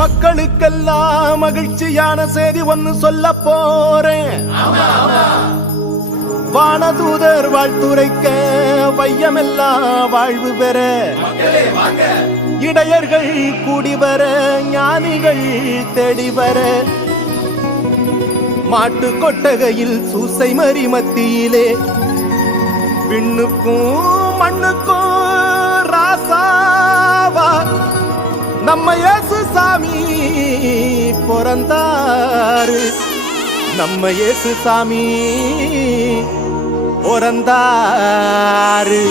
மக்களுக்கெல்லாம் மகிழ்ச்சியான செய்தி ஒன்னு சொல்ல போறேன். வானதூதர் வாழ்த்துரைக்க வையமெல்லாம் வாழ்வு பெற இடையர்கள் கூடி வர ஞானிகள் தேடி வர மாட்டு கொட்டகையில் சூசை மறி மத்தியிலே விண்ணுக்கும் மண்ணுக்கும் ராசாவா நம்ம இயேசு சாமி பிறந்தாரு. நம்ம இயேசு சாமி பிறந்தாரு.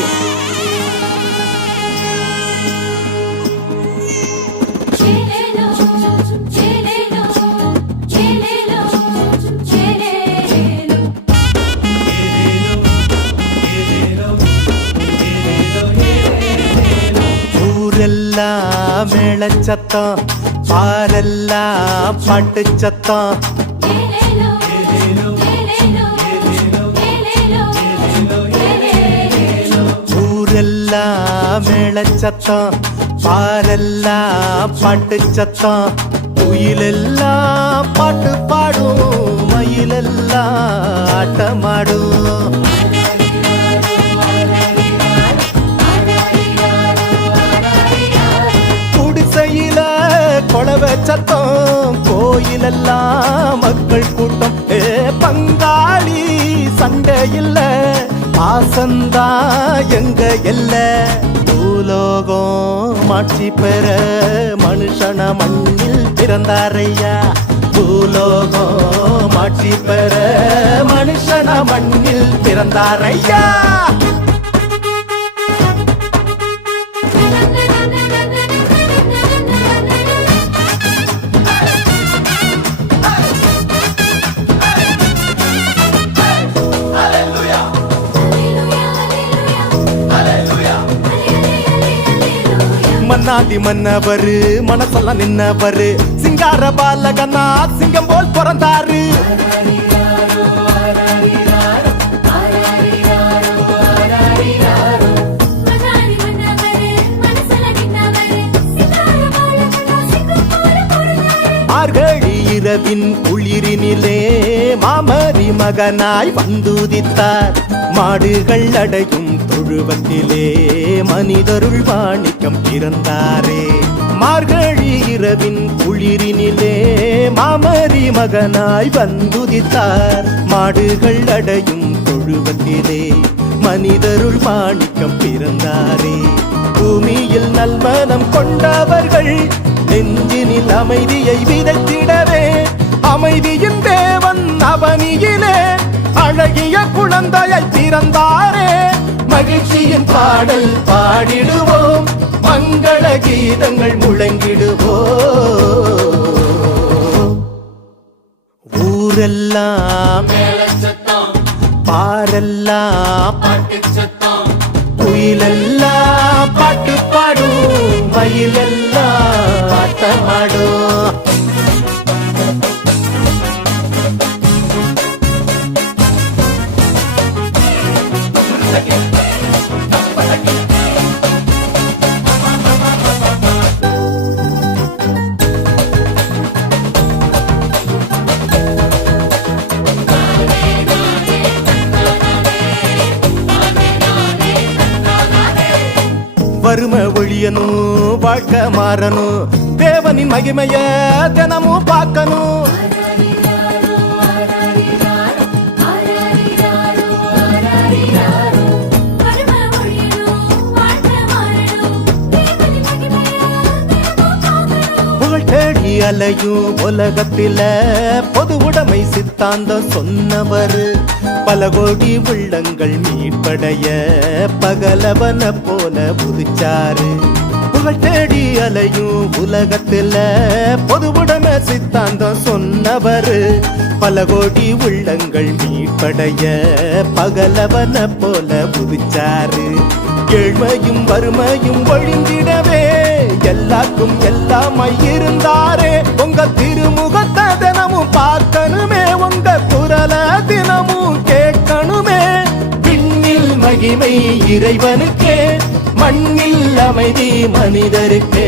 ஊரெல்லாம் மேளச்சத்தம், பாரெல்லாம் பாட்டு சத்தம். ஊரெல்லாம் மேளச்சத்தம், பாரெல்லாம் பாட்டு சத்தம். குயிலெல்லாம் பாட்டு பாடும், மயிலெல்லாம் ஆட்டமாடும். குடிசையில கொளவ சத்தம், கோயிலெல்லாம் மக்கள் கூட்டம். பங்காளி சண்டை இல்ல, பாசந்தா எங்க எல்ல. பூலோகம் மாட்சி பெற மனுஷன மண்ணில் பிறந்தாரையா. பூலோகம் மாட்சி பெற மனுஷன மண்ணில் பிறந்தாரையா. மன்னாதி மன்னவரு மனசெல்லாம் நின்னவரு, சிங்கார பாலகனா சிங்கம் போல் பிறந்தாரு. மார்கழி இரவின் குளிரினிலே மாமரி மகனாய் வந்துதித்தார். மாடுகள் அடையும் தொழுவத்திலே மனிதருள் மாணிக்கம் பிறந்தாரே. மார்கழி இரவின் குளிரினிலே மாமரி மகனாய் வந்துதித்தார். மாடுகள் அடையும் தொழுவத்திலே மனிதருள் மாணிக்கம் பிறந்தாரே. பூமியில் நல்மனம் கொண்டவர்கள் நெஞ்சினில் அமைதியை விதைத்திடவே அமைதியின் தேவன் அவனியிலே அழகிய குழந்தையை பிறந்தாரே. மகிழ்ச்சியின் பாடல் பாடிடுவோம், மங்கள கீதங்கள் முழங்கிடுவோம். ஊரெல்லாம் மேளச்சத்தம், பாரெல்லாம் பாட்டு சத்தம். குயிலெல்லாம் பாட்டு பாடும், மயிலெல்லாம் ஆட்டமாடும். வறுமை ஒழியணும், வாழ்க்கை மாறணும், தேவனின் மகிமைய தினமும் பார்க்கணும். புகழ் தேடி அலையும் உலகத்தில பொது உடைமை சித்தாந்தம் சொன்னவர். பல கோடி உள்ளங்கள் மீட்படைய பகலவன போல புதிச்சாரு. புகழ் தேடி அலையும் உலகத்துல பொதுவுடைமை சித்தாந்தம் சொன்னவர். பல கோடி உள்ளங்கள் மீட்படைய பகலவன போல புதிச்சாரு. ஏழ்மையும் வறுமையும் ஒழிந்திடவே எல்லாருக்கும் எல்லாமாய் இருந்தாரே. உங்க திருமுகத்தை தினமும் பார்க்கணுமே, உங்க குரல தினமும் கேட்கணுமே. விண்ணில் மகிமை இறைவனுக்கே, மண்ணில் அமைதி மனிதருக்கே.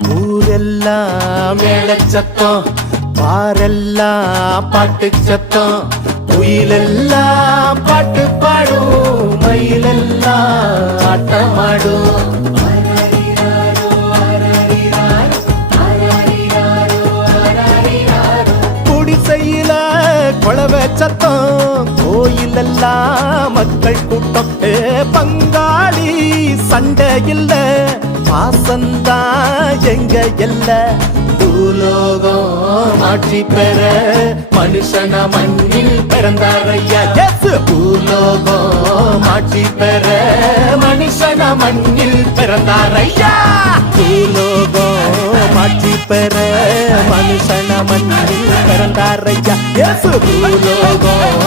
ஊரெல்லாம் மேளச்சத்தம், பாரெல்லாம் பாட்டு சத்தம், குயிலெல்லாம் பாட்டு பாடும், மயிலெல்லாம் ஆட்டமாடும். குடிசையில குழவை சத்தம், கோயிலெல்லாம் மக்கள் கூட்டம். பங்காளி சண்டை இல்ல, பாசந்தா எங்க எல்ல. பூலோகம் ஆட்சி பெற மனுஷன மண்ணில் பிறந்தாரையா. பூலோகம் ஆட்சி பெற மனுஷன மண்ணில் பிறந்தாரையா. பூலோகம் ஆட்சி பெற மனுஷன மண்ணில் பிறந்தாரையா. பூலோகம்